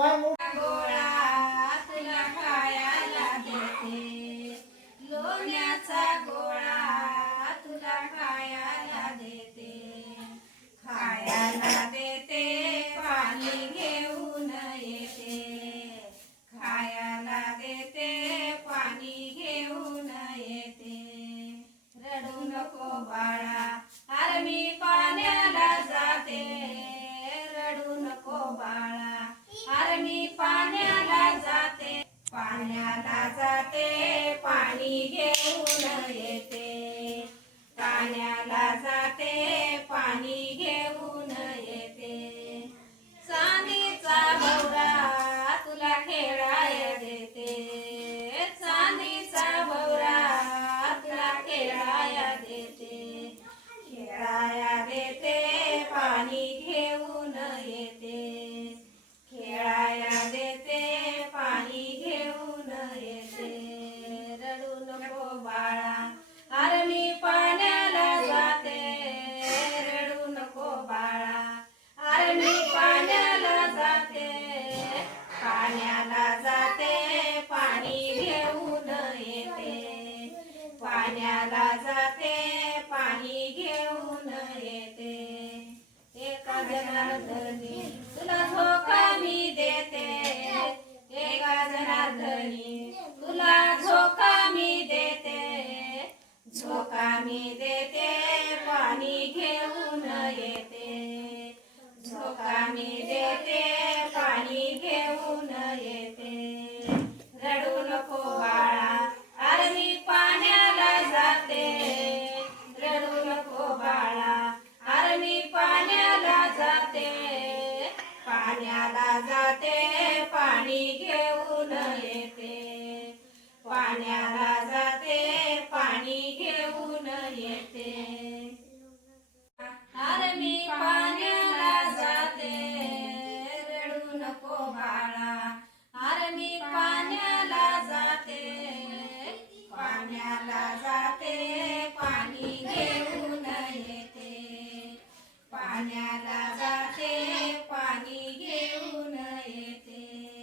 why won't देते पाणी घेऊन येते. खेळाया देते पाणी घेऊन येते. रडू नको बाळा अरे मी पाण्याला जाते. रडू नको बाळा अरे मी पाण्याला जाते. पाण्याला जाते पाणी घेऊन येते. पाण्याला जाते जनार्दनी तुला झोका मी देते. एका जनार्दनी तुला झोका मी देते. झोका मी देते पाणी घेऊन येते. झोका मी देते जाते पाणी घेऊन येते. पाण्याला जाते पाणी घेऊन येते. मी पाण्याला जाते. रडू नको बाळा. मी पाण्याला जाते. पाण्याला जाते पाणी घेऊन येते. पाण्याला